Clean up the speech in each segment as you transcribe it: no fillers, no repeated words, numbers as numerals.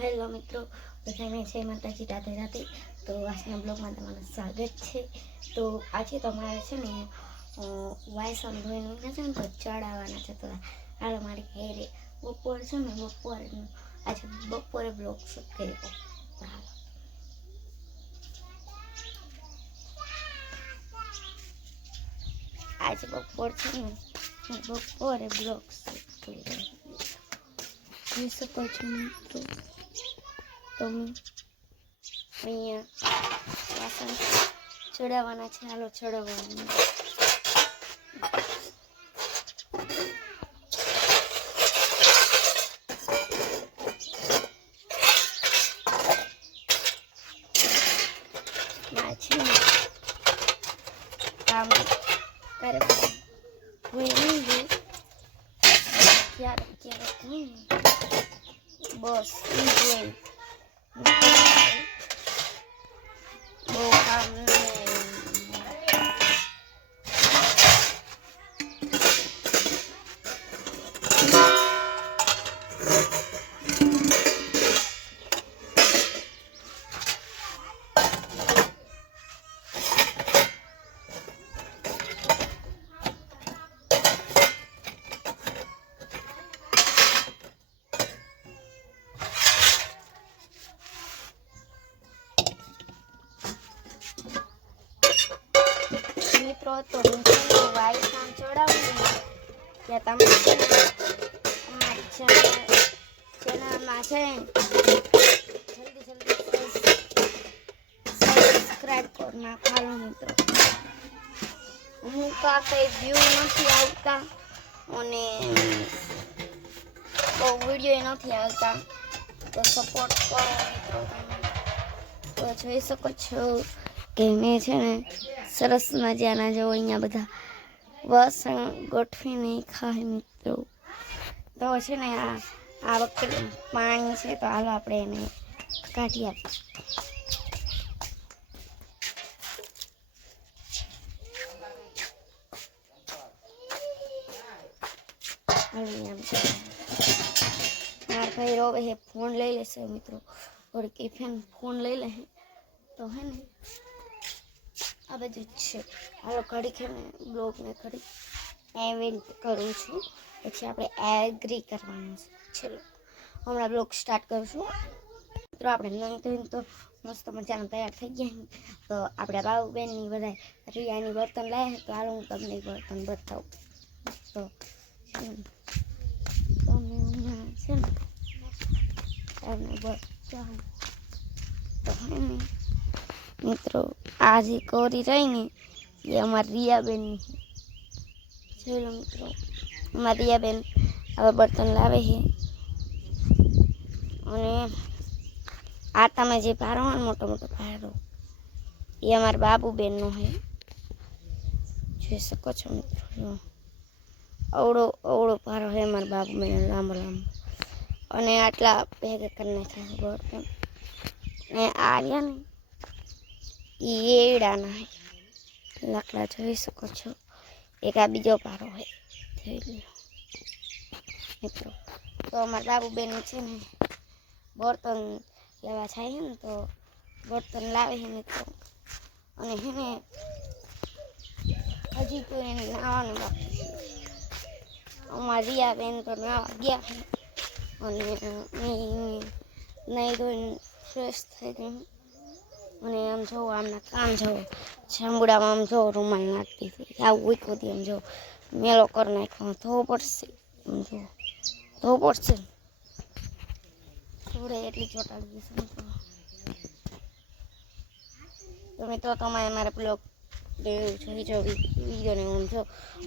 Hello મિત્રો, બધાને જય માતાજી, રાધે રાધે। તો આજના બ્લોગમાં તમારું સ્વાગત છે। તો આજે તમારે છે ને વાયસણ ધોઈને છે ને તો ચડાવવાના છે। તો હાલ મારી ઘરે બપોર છે ને આજે બપોરે બ્લોગ શૂટ કર્યો। હાલો આજે બપોર છે ને બપોરે બ્લોગ શૂટ કર્યો। જોઈ શકો છો મિત્રો, તમે અહીંયા વાસણ ચડાવવાના છે। હાલો ચડાવવાનું છે ને કામ કરે હોય નહીં હોય ક્યારેક નહીં બસ જોઈ બહુ કામ મિત્રો। તો હું વાયસણ ચડાવું ત્યાં તમે અમારી ચેનલમાં છે જલ્દી સબસ્ક્રાઈબ કરી નાખો મિત્રો। હું કા કંઈ વ્યૂ નથી આવતા અને બહુ વિડીયો નથી આવતા, તો સપોર્ટ કરો મિત્રો તમે। તો જોઈ શકો છો કે મેં છે ને સરસ મજાના જો અહીંયા બધા વાસણ ગોઠવીને ખાય મિત્રો। તો છે ને આ વખતે પાણી છે, તો હાલો આપણે એને કાઢી આપીએ। મારા ભાઈ રોવે હે, ફોન લઈ લેશે મિત્રો, और टिफिन फोन લઈ લે તો હે ને આ બધું છે। હાલો ઘડી છે ને બ્લોગને ઘડી એવેન્ટ કરું છું, પછી આપણે એગ્રી કરવાનું છે। હમણાં બ્લોગ સ્ટાર્ટ કરીશું મિત્રો। આપણે નહીં થઈને તો મસ્ત મજાના તૈયાર થઈ ગયા। તો આપણા બાબુબેનની બધા રિયાની બર્તન લાવ્યા, તો હાલો હું તમને બર્તન બતાવું। તો તમે હમણાં છે ને એમને બતાવું તો હે ને મિત્રો, આ જે કોરી રહી ને એ અમારી રિયાબેનની છે। મિત્રો અમારી રિયાબેન આવા બર્તન લાવે છે, અને આ તમે જે ભારો હોય ને મોટો મોટો ભારો એ અમારા બાબુબેનનો છે, જોઈ શકો છો મિત્રો। અવળો ભારો છે અમારા બાબુબેન, લાંબો લાંબો, અને આટલા ભેગા કરી નાખ્યા બર્તન। ને આ રહ્યા ને એડાના લાકડા જોઈ શકો છો। એક આ બીજો પારો હોય જોઈ લો મિત્રો। તો અમારા બાબુબેન છે ને બર્તન લેવા જાય ને તો બર્તન લાવે છે મિત્રો, અને હે ને હજી તો એને નાવાનું બાકી છે। અમારા રિયાબેન તો નાવા ગયા છે, અને નહીં ધોઈને ફ્રેશ થઈ ગઈ, અને આમ જો આમના કામ જો જાંબુડામાં આમ જો રૂમાલ નાખતી હતી, આવું ઉઈકોથી આમ જો મેલો કરી નાખ્યો। ધોવો પડશે, આમ જો ધોવો પડશે, થોડે એટલી ચોટાડી દઈશું મિત્રો। તો મિત્રો તમારે મારા બ્લોગ જોઈ જો વિડીયોને આમ જો,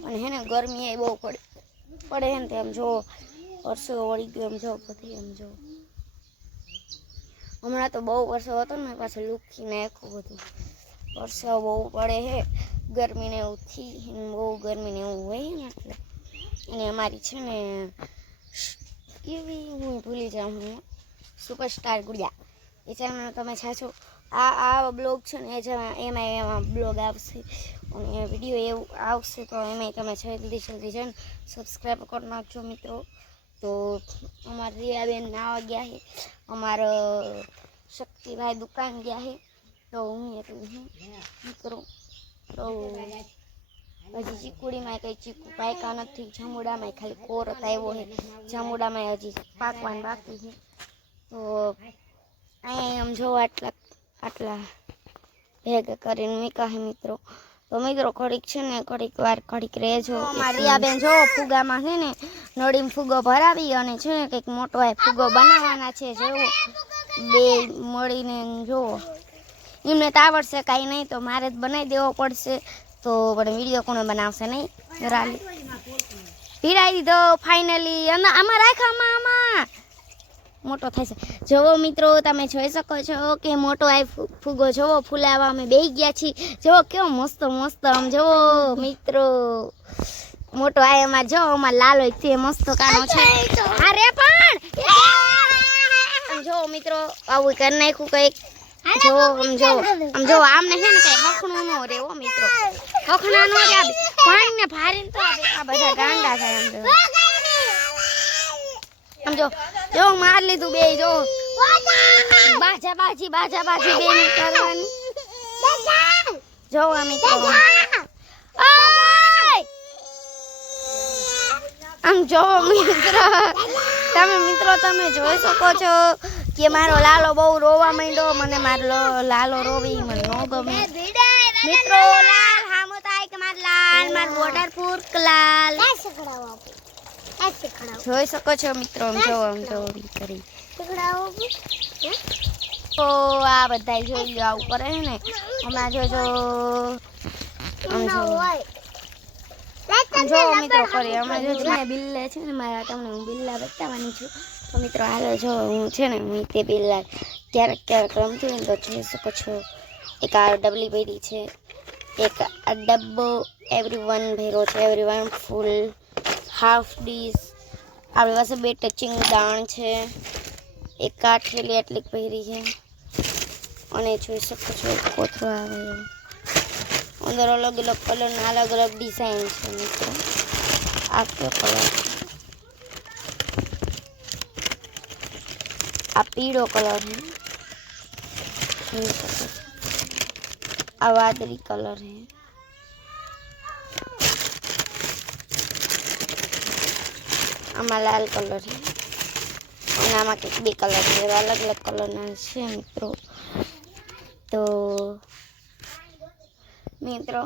અને હે ને ગરમી એ બહુ પડે ને આમ જો પરસો વળી ગયો, આમ જો બધી આમ જો હમણાં તો બહુ વરસો હતો ને પાછું લુખી નાખ્યું બધું, વરસો બહુ પડે છે, ગરમીને એવું થી બહુ ગરમીને એવું હોય ને એટલે। અને અમારી છે ને કેવી હું ભૂલી જાઉં હું સુપરસ્ટાર ગુડિયા એ ચેનલ તમે છાછો આ બ્લોગ છે ને એમાં બ્લોગ આવશે, અને વિડીયો એવું આવશે, તો એમાંય તમે જલ્દી છે ને સબસ્ક્રાઈબ કરી નાખજો મિત્રો। તો અમારા રિયાબેન નાવા ગયા છે, અમારા શક્તિભાઈ દુકાન ગયા છે, તો હું એટલું મિત્રો તો હજી ચીકુડીમાં કંઈ ચીકુ પાયકા નથી, જાંબુડામાં ખાલી કોરત આવ્યો છે, જાંબુડામાં હજી પાકવાનું બાકી છે. તો અહીંયા આમ જો આટલા ભેગા કરીને મૂક્યા છે મિત્રો. તો મિત્રો ઘડીક છે ને ઘડીક રહેજો. અમારી રિયાબેન જો ફુગામાં છે ને નળીમાં ફુગો ભરાવી અને છે ને કંઈક મોટો ફુગો બનાવવાના છે. જોવો બે મળીને જોવો, એમને તો આવડશે કાંઈ નહીં, તો મારે જ બનાવી દેવો પડશે. તો પણ વિડીયો કોણ બનાવશે નહીં, રાલી પીડાવી દીધો ફાઇનલી. આમાં રાખવામાં આમાં મોટો થાય છે. જોવો મિત્રો તમે જોઈ શકો છો કે મોટો આ ફુગો જોવો ફૂલાવા અમે બેસી ગયા છીએ. જોવો કેવો મસ્ત આમ જોવો મિત્રો, મોટો આ અમારે જો અમાર લાલો તે મસ્ત કાનો છે. અરે પણ જોવો મિત્રો આવું કરી નાખ્યું કંઈક. આમ જો આમને છે ને કઈ હખણું ન રે હો મિત્રો, હખણા નો રે પાણીને ભારીને તો આ બધા ગાંડા થાય. આમ જો માર લીધું બે જો બાજી બે ની કરવાની. જો મિત્રો આમ જો મિત્રો તમે જોઈ શકો છો કે મારો લાલો બહુ રોવા માંડ્યો. મને મારો લાલો રોવી મને ન ગમે મિત્રો. લાલ હામો થાય કે મારો લાલ મારો વોટરપ્રૂફ લાલ જોઈ શકો છો મિત્રો. આમ જો કરી તો આ બધા જોઈ લો આવું કરે ને હમણાં જોજો. આમ જો મિત્રો કરી હમણાં જો બિલ્લા છે ને મારા, તમને હું બિલ્લા બતાવવાની છું. તો મિત્રો હાલો જો હું છે ને હું તે બિલ્લા ક્યારેક રમતી હોય તો જોઈ શકો છો. એક આ ડબલી ભરી છે, એક આ ડબ્બો એવરીવન ભેરો છે, એવરીવન ફૂલ હાફ ડીશ. આપણી પાસે 2 ટચિંગ દાણ છે, એક કાઠેલી એટલી પહેરી છે અને જોઈ શકો છો કોથળો આવે અંદર અલગ અલગ કલરના અલગ અલગ ડિઝાઇન છે મિત્રો. આ કયો કલર છે? આ પીળો કલર છે, જોઈ શકો છો. આ વાદળી કલર છે, આમાં લાલ કલર છે અને આમાં કંઈક 2 કલર છે, અલગ અલગ કલરના છે મિત્રો. તો મિત્રો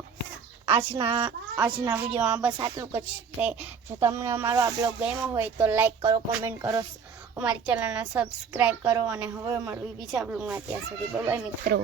આજના વિડીયોમાં બસ આટલું જ છે. જો તમને અમારો આ બ્લોગ ગમ્યો હોય તો લાઈક કરો, કોમેન્ટ કરો, અમારી ચેનલને સબસ્ક્રાઈબ કરો અને હવે મળવી બીજા બ્લોગમાં. ત્યાં સુધી બાય મિત્રો.